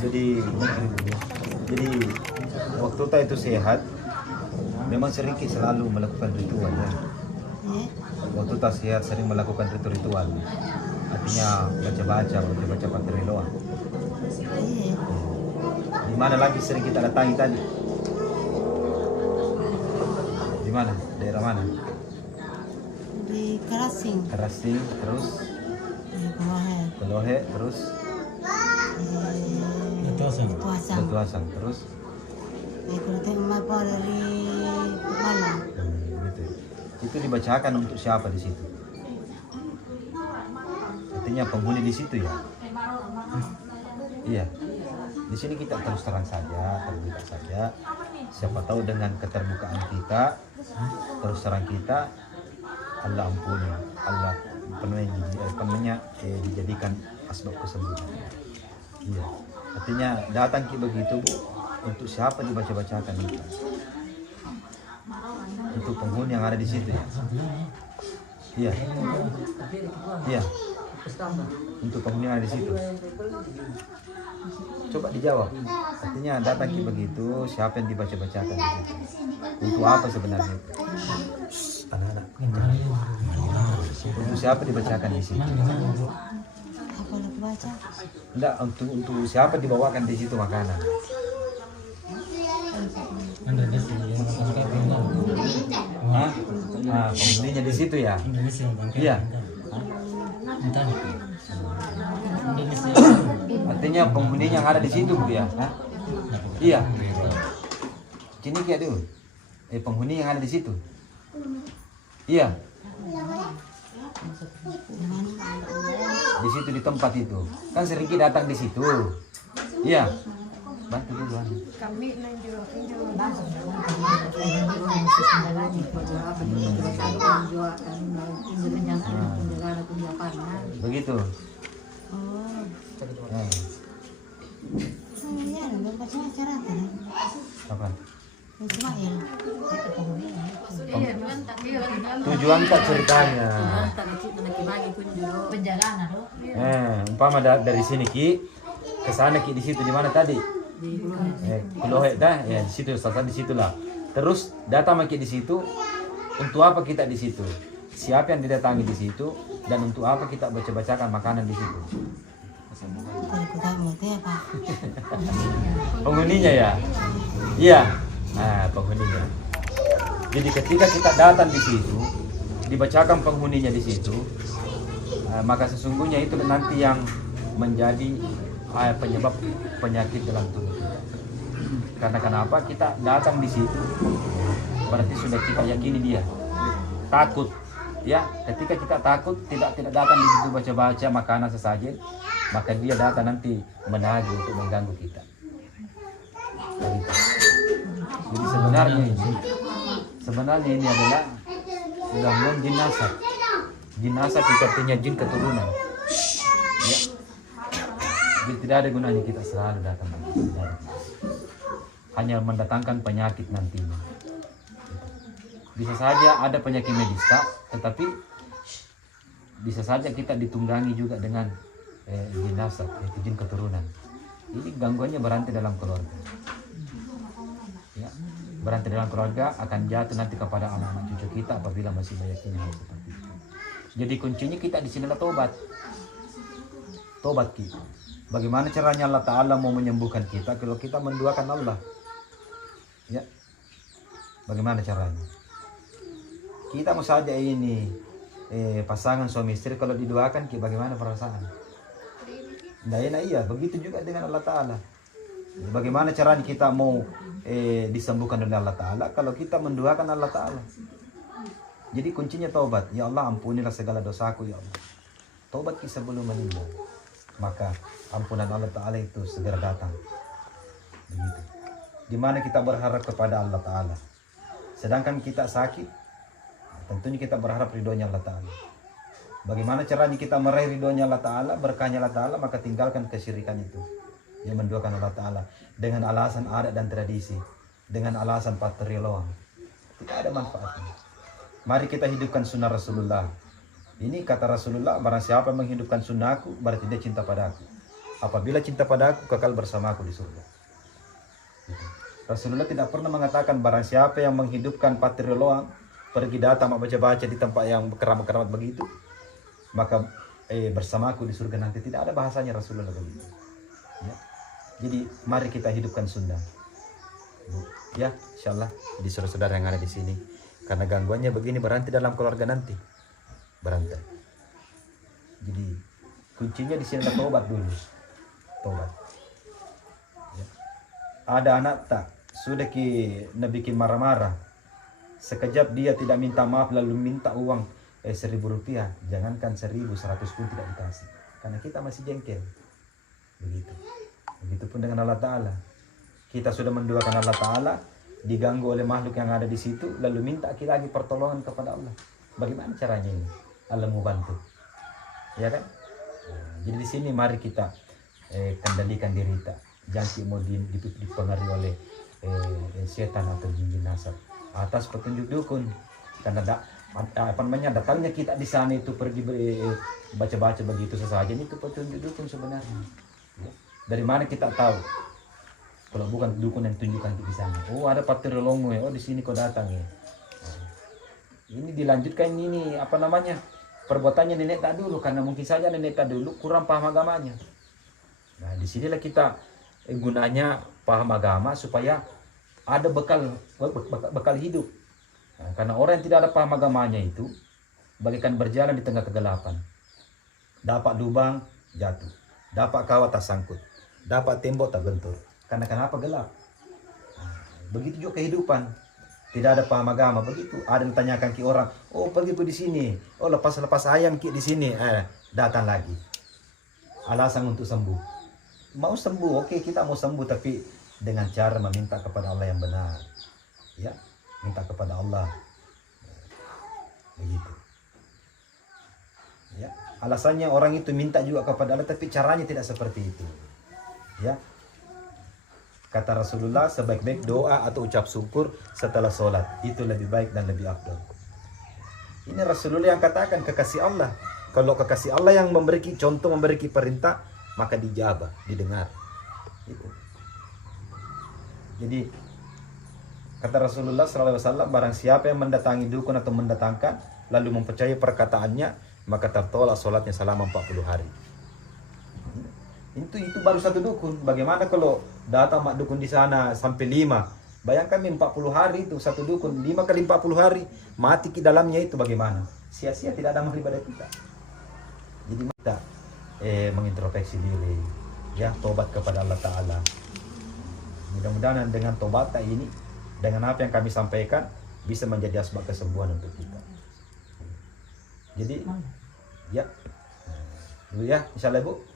Jadi jadi waktu kita itu sehat, memang sering kita selalu melakukan ritual ya. Waktu kita sehat sering melakukan ritual. Artinya baca-baca patriloa. Di mana lagi sering kita datangi tadi? Di mana? Daerah mana? Di Karasing. Karasing, terus Kelohe, terus Tuasang, terus Ikut apa dari Malang. gitu. Itu dibacakan untuk siapa di situ? Artinya penghuni di situ ya? Iya. Di sini kita terus terang saja, terbuka saja. Siapa tahu dengan keterbukaan kita, terus terang kita, Allah ampuni, Allah dijadikan asbab kesembuhan. Iya. Artinya datang ki begitu untuk siapa dibaca-bacakan itu? Untuk penghuni yang ada di situ ya. Iya. Iya. Untuk penghuni yang ada di situ. Coba dijawab. Artinya datang ki begitu, siapa yang dibaca-bacakan di situ? Untuk apa sebenarnya? Anak-anak. Untuk siapa dibacakan di situ? Apa nak baca? Enggak, untuk siapa dibawakan di situ makanan? Hah? Nah, penghuninya di situ ya? Iya. Artinya penghuninya yang ada di situ Bu ya? Hah? Iya. Sini kayak dulu. Penghuni yang ada di situ. Iya. Di situ di tempat itu. Kan sering kita datang di situ. Iya. Bantu dulu. Kami nanjur begitu. Oh. Nah, Iya, nak baca acara tadi. apa? Ismail. Tujuan tak ceritanya. Umpama dari sini ki ke sana ki di situ di mana tadi? Kelohe dah ya di situ salah di situlah. Terus datang ki di situ untuk apa kita di situ? Siapa yang didatangi di situ dan untuk apa kita baca-bacakan makanan di situ? Penghuninya ya? Iya. Nah, penghuninya. Jadi ketika kita datang di situ, dibacakan penghuninya di situ, maka sesungguhnya itu nanti yang menjadi penyebab penyakit dalam tubuh kita. Karena kenapa? Kita datang di situ, berarti sudah kita yakini dia takut. Ya, ketika kita takut tidak datang di situ baca-baca makanan sesajen, maka dia datang nanti menagih untuk mengganggu kita. Jadi sebenarnya ini adalah gangguan jin nasab. Jin nasab itu artinya jin keturunan. Ya. Jadi tidak ada gunanya kita selalu datang. Hanya mendatangkan penyakit nantinya. Bisa saja ada penyakit medis, tetapi bisa saja kita ditunggangi juga dengan jin nasab, yaitu jin keturunan. Ini gangguannya berantai dalam keluarga. Ya, berantai dalam keluarga akan jatuh nanti kepada anak-anak cucu kita apabila masih meyakini hal seperti itu. Jadi kuncinya kita di sini adalah tobat. Tobat kita. Bagaimana caranya Allah Ta'ala mau menyembuhkan kita kalau kita menduakan Allah? Ya. Bagaimana caranya? Kita mau saja ini pasangan suami istri kalau didoakan bagaimana perasaan? Nah, iya, begitu juga dengan Allah Ta'ala. Bagaimana caranya kita mau disembuhkan oleh Allah Ta'ala kalau kita mendoakan Allah Ta'ala? Jadi kuncinya taubat. Ya Allah, ampunilah segala dosaku ya Allah. Taubat kita sebelum meninggal. Maka ampunan Allah Ta'ala itu segera datang. Begitu. Dimana kita berharap kepada Allah Ta'ala. Sedangkan kita sakit, tentunya kita berharap ridhonya Allah Ta'ala. Bagaimana caranya kita meraih ridhonya Allah Ta'ala, berkahnya Allah Ta'ala, maka tinggalkan kesyirikan itu. Yang menduakan Allah Ta'ala dengan alasan adat dan tradisi, dengan alasan patriloa. Tidak ada manfaatnya. Mari kita hidupkan sunnah Rasulullah. Ini kata Rasulullah, barang siapa menghidupkan sunnahku, berarti dia cinta padaku. apabila cinta padaku kekal bersamaku di surga. Gitu. Rasulullah tidak pernah mengatakan barang siapa yang menghidupkan Patrio Loang pergi datang baca-baca di tempat yang keramat-keramat begitu, maka bersamaku di surga nanti. Tidak ada bahasanya Rasulullah begitu. Ya. Jadi mari kita hidupkan sunnah. Ya, insyaallah di saudara-saudara yang ada di sini. Karena gangguannya begini berhenti dalam keluarga nanti. Berantai. Jadi kuncinya di sini ada tobat dulu. Tobat. Ya. Ada anak tak sudah bikin marah-marah. Sekejap dia tidak minta maaf lalu minta uang 1.000 rupiah. Jangankan 1.000, 100 pun tidak dikasih. Karena kita masih jengkel. Begitu. Begitupun dengan Allah Ta'ala. Kita sudah menduakan Allah Ta'ala, diganggu oleh makhluk yang ada di situ, lalu minta kita lagi pertolongan kepada Allah. Bagaimana caranya ini? Allah mau bantu. Ya kan? Jadi di sini mari kita kendalikan diri kita. Jangan mau dipengaruhi oleh setan atau jin nasab atas petunjuk dukun. Karena datangnya kita di sana itu pergi baca-baca begitu saja, itu petunjuk dukun sebenarnya. Ya. Dari mana kita tahu? Kalau bukan dukun yang tunjukkan di sana. Oh, ada Patrio Longo ya. Oh, di sini kau datang ya. Ini dilanjutkan ini perbuatannya nenek tak dulu, karena mungkin saja nenek tak dulu kurang paham agamanya. Nah, disinilah kita gunanya paham agama supaya ada bekal hidup. Nah, karena orang yang tidak ada paham agamanya itu bagaikan berjalan di tengah kegelapan. Dapat lubang jatuh, dapat kawat tak sangkut, dapat tembok tak bentur. Karena kenapa gelap? Nah, begitu juga kehidupan. Tidak ada paham agama begitu. Ada yang tanyakan ke orang, oh pergi di sini, oh lepas ayam ki di sini, datang lagi. Alasan untuk sembuh. Mau sembuh, oke kita mau sembuh, tapi dengan cara meminta kepada Allah yang benar. Ya, minta kepada Allah. Begitu. Ya, alasannya orang itu minta juga kepada Allah, tapi caranya tidak seperti itu. Ya. Kata Rasulullah, sebaik-baik doa atau ucap syukur setelah sholat. Itu lebih baik dan lebih afdal. Ini Rasulullah yang katakan kekasih Allah. Kalau kekasih Allah yang memberi contoh, memberi perintah, maka dijabah, didengar. Itu. Jadi, kata Rasulullah SAW, barang siapa yang mendatangi dukun atau mendatangkan, lalu mempercayai perkataannya, maka tertolak sholatnya selama 40 hari. Itu baru satu dukun. Bagaimana kalau datang mak dukun di sana sampai 5? Bayangkan 40 hari itu satu dukun, 5 kali 40 hari mati di dalamnya, itu bagaimana? Sia-sia, tidak ada ibadah kita. Jadi kita mengintrospeksi diri, ya, tobat kepada Allah Ta'ala. Mudah-mudahan dengan tobat ini, dengan apa yang kami sampaikan, bisa menjadi asbab kesembuhan untuk kita. Jadi ya, dulu ya, insyaallah Bu.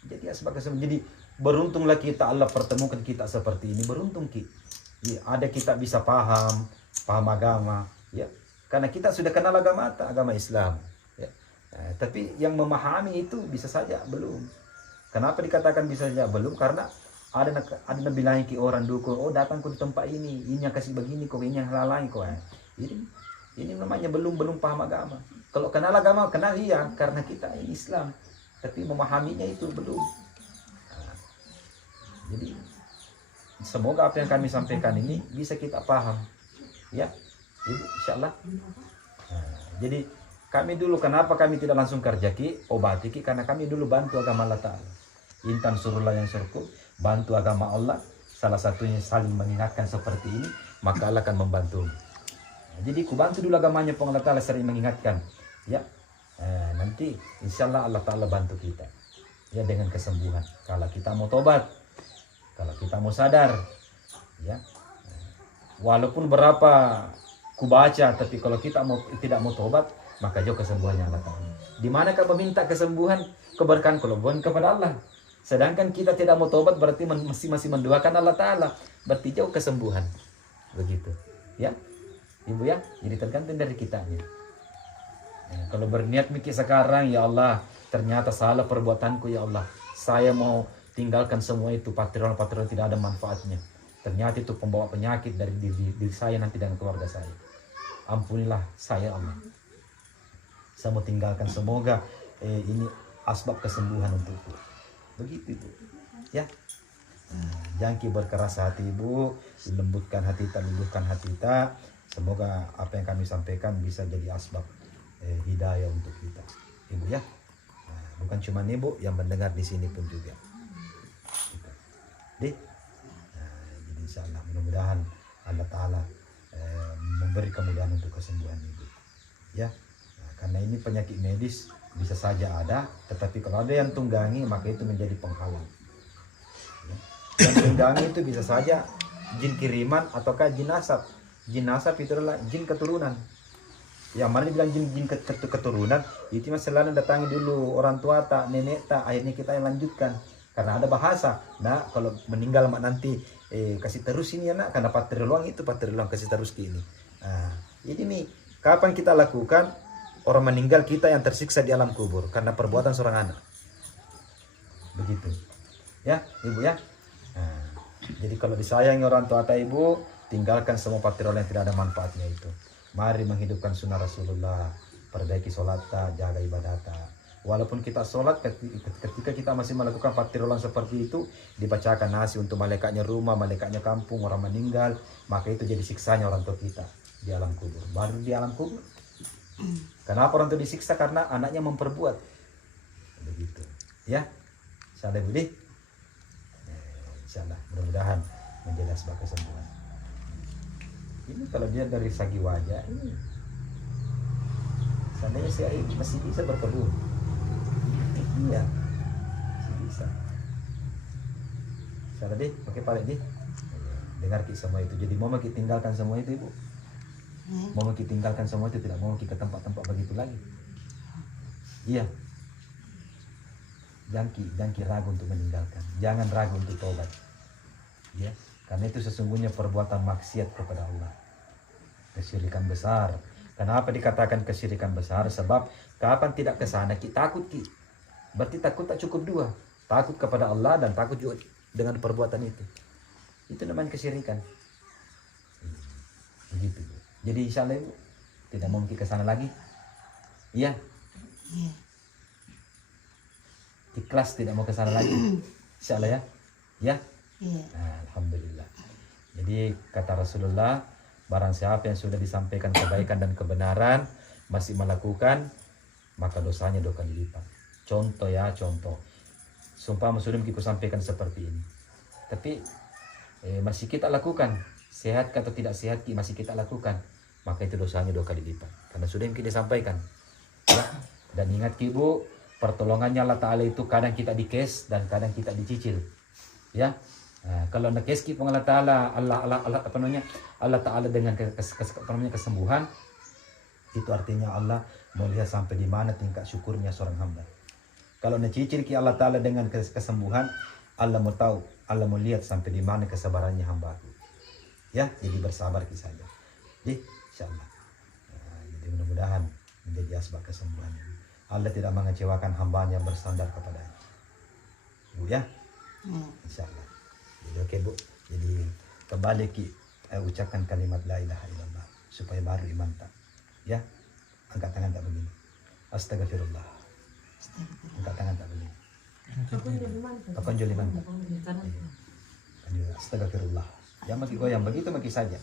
Jadi asbab kesembuhan. Jadi beruntunglah kita, Allah pertemukan kita seperti ini. Beruntung ya, ada kita bisa paham agama, ya. Karena kita sudah kenal agama Islam, ya. Nah, tapi yang memahami itu bisa saja belum. Kenapa dikatakan bisa saja belum? Karena ada bilang ke orang dukun, oh datang ke tempat ini yang kasih begini kok, ini yang lain kok. Ini namanya belum paham agama. Kalau kenal agama, kenal iya, karena kita ini Islam. Tapi memahaminya itu belum. Nah, jadi semoga apa yang kami sampaikan ini bisa kita paham, ya. Jadi insyaallah. Nah, jadi kami dulu kenapa kami tidak langsung kerja obati karena kami dulu bantu agama Allah Ta'ala. Intan surullah yang surku, bantu agama Allah. Salah satunya saling mengingatkan seperti ini, maka Allah akan membantu. Nah, jadi ku bantu dulu agamanya, Allah Ta'ala sering mengingatkan, ya. Nanti insyaallah Allah Ta'ala bantu kita, ya, dengan kesembuhan. Kalau kita mau tobat, kalau kita mau sadar, ya, walaupun berapa ku baca, tapi kalau kita tidak mau tobat, maka jauh kesembuhannya Allah Ta'ala. Di mana kau meminta kesembuhan, keberkahan, kalau bukan kepada Allah. Sedangkan kita tidak mau tobat, berarti masih mendoakan Allah Ta'ala, berarti jauh kesembuhan. Begitu, ya Ibu, ya. Jadi tergantung dari kitanya. Ya, kalau berniat mikir sekarang, ya Allah, ternyata salah perbuatanku, ya Allah, saya mau tinggalkan semua itu, patron tidak ada manfaatnya. Ternyata itu pembawa penyakit dari diri saya nanti dan keluarga saya. Ampunilah saya, Allah. Saya mau tinggalkan, semoga ini asbab kesembuhan untukku. Begitu Ibu. Ya. Jangan berkeras hati Ibu, lembutkan hati tak, luluhkan hati tak. Semoga apa yang kami sampaikan bisa jadi asbab hidayah untuk kita, Ibu ya. Bukan cuma Ibu yang mendengar di sini pun juga. Jadi insyaallah mudah-mudahan Allah Ta'ala memberi kemudahan untuk kesembuhan Ibu. Ya, karena ini penyakit medis bisa saja ada, tetapi kalau ada yang tunggangi maka itu menjadi penghalang. Yang tunggangi itu bisa saja jin kiriman ataukah jin nasab. Jin nasab itu adalah jin keturunan. Yang mana dibilang jin keturunan itu selalu datangi dulu orang tua tak, nenek tak, akhirnya kita yang lanjutkan. Karena ada bahasa, nah kalau meninggal mak nanti kasih terus ini ya nak, karena patriluang itu patriluang kasih terus ke ini. Nah, ini nih kapan kita lakukan orang meninggal kita yang tersiksa di alam kubur karena perbuatan seorang anak. Begitu. Ya, Ibu ya. Nah, jadi kalau disayangi orang tua atau ibu, tinggalkan semua patrol yang tidak ada manfaatnya itu. Mari menghidupkan sunnah Rasulullah, perbaiki sholat, jaga ibadah. Walaupun kita sholat, ketika kita masih melakukan patrol seperti itu, dibacakan nasi untuk malaikatnya rumah, malaikatnya kampung, orang meninggal, maka itu jadi siksanya orang tua kita di alam kubur. Baru di alam kubur. Kenapa orang tua disiksa? Karena anaknya memperbuat. Begitu. Ya, salah Budi. Insyaallah mudah-mudahan menjadi sebab kesembuhan. Ini kalau dia dari segi wajah ini seandainya saya masih bisa berkebun. Iya, masih bisa. Salah deh, pakai palet deh. Dengar kita semua itu. Jadi mau kita tinggalkan semua itu Ibu. Mau kita tinggalkan semua itu, tidak mau kita ke tempat-tempat begitu lagi. Iya. Jangan ragu untuk meninggalkan. Jangan ragu untuk tobat. Ya, karena itu sesungguhnya perbuatan maksiat kepada Allah. Kesyirikan besar. Kenapa dikatakan kesyirikan besar? Sebab kapan tidak ke sana kita takut ki. Berarti takut tak cukup dua. Takut kepada Allah dan takut juga dengan perbuatan itu. Itu namanya kesyirikan. Begitu. Jadi insyaallah Ibu tidak mau ke sana lagi. Iya. Iya. Ikhlas tidak mau ke sana lagi. Insyaallah ya. Ya. Iya. Nah, alhamdulillah. Jadi kata Rasulullah, barang siapa yang sudah disampaikan kebaikan dan kebenaran masih melakukan, maka dosanya 2 kali lipat. Contoh ya, contoh. Sumpah Muslim kita sampaikan seperti ini. Tapi masih kita lakukan, sehat atau tidak sehat masih kita lakukan, maka itu dosanya 2 kali lipat. Karena sudah yang kita sampaikan. Ya. Dan ingat Ibu, pertolongannya Allah Ta'ala itu kadang kita dikes dan kadang kita dicicil. Ya. Nah, kalau nakes ki Allah Ta'ala, Allah Ta'ala dengan kesembuhan, itu artinya Allah melihat sampai di mana tingkat syukurnya seorang hamba. Kalau dicicil ki Allah Ta'ala dengan kesembuhan, Allah mau tahu, Allah mau lihat sampai di mana kesabarannya hamba. Ya, jadi bersabar ki saja. Jadi insyaallah. Nah, jadi mudah-mudahan menjadi asbab kesembuhan. Allah tidak mengecewakan hambanya yang bersandar kepadanya. Bu ya. Insyaallah. Jadi oke Bu. Jadi kembali ki ucapkan kalimat la ilaha illallah supaya baru iman tak. Ya. Angkat tangan tak begini. Astagfirullah. Angkat tangan tak begini. Kapan joli mantap. Astagfirullah. Jangan maki goyang begitu maki saja.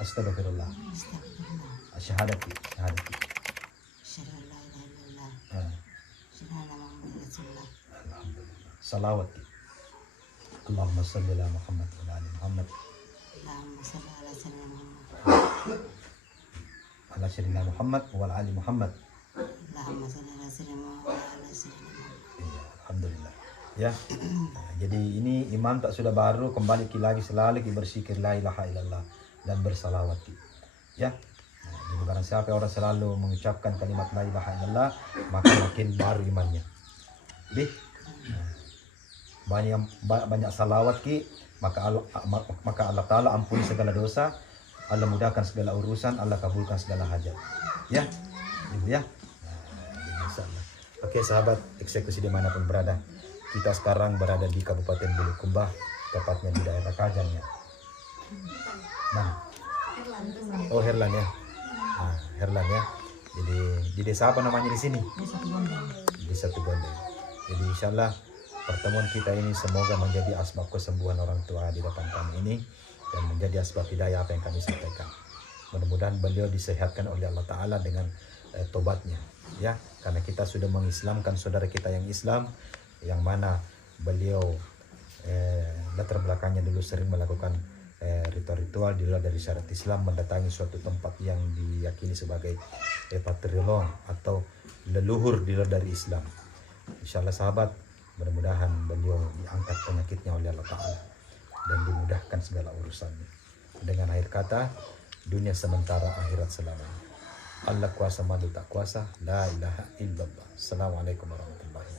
Astagfirullah. Syahadati. Syahadati. Salawat. Allahumma salli ala Muhammad wa ala ali Muhammad. Allahumma salli ala sayyidina Muhammad. Ala sayyidina Muhammad wa ala ali Muhammad. Allahumma salli ala sayyidina Muhammad wa ala sayyidina Muhammad. Iya, alhamdulillah. Ya. Nah, jadi ini iman tak sudah baru, kembali lagi selalu berzikir la ilaha illallah dan bersalawat. Ya. Nah, jadi barang siapa orang selalu mengucapkan kalimat la ilaha illallah, maka makin baru imannya. Bih. Banyak salawat ki, maka Allah Ta'ala ampuni segala dosa, Allah mudahkan segala urusan, Allah kabulkan segala hajat. Ya, Ibu ya. Nah, insyaallah. Oke sahabat eksekusi dimanapun berada, kita sekarang berada di Kabupaten Bulukumba, tepatnya di daerah Kajang ya. Mana? Oh Herlan ya. Nah, Herlan ya. Jadi di desa apa namanya di sini? Desa Tugondang. Desa Tugondang. Jadi insyaallah pertemuan kita ini semoga menjadi asbab kesembuhan orang tua di depan kami ini dan menjadi asbab hidayah apa yang kami sampaikan. Mudah-mudahan beliau disehatkan oleh Allah Ta'ala dengan tobatnya, ya, karena kita sudah mengislamkan saudara kita yang Islam, yang mana beliau latar belakangnya dulu sering melakukan ritual-ritual di luar dari syariat Islam, mendatangi suatu tempat yang diyakini sebagai patrilong atau leluhur di luar dari Islam. Insyaallah sahabat, mudah-mudahan beliau diangkat penyakitnya oleh Allah Ta'ala dan dimudahkan segala urusannya. Dengan akhir kata, dunia sementara, akhirat selamanya. Allah kuasa, malu tak kuasa, la ilaha illallah. Assalamualaikum warahmatullahi wabarakatuh.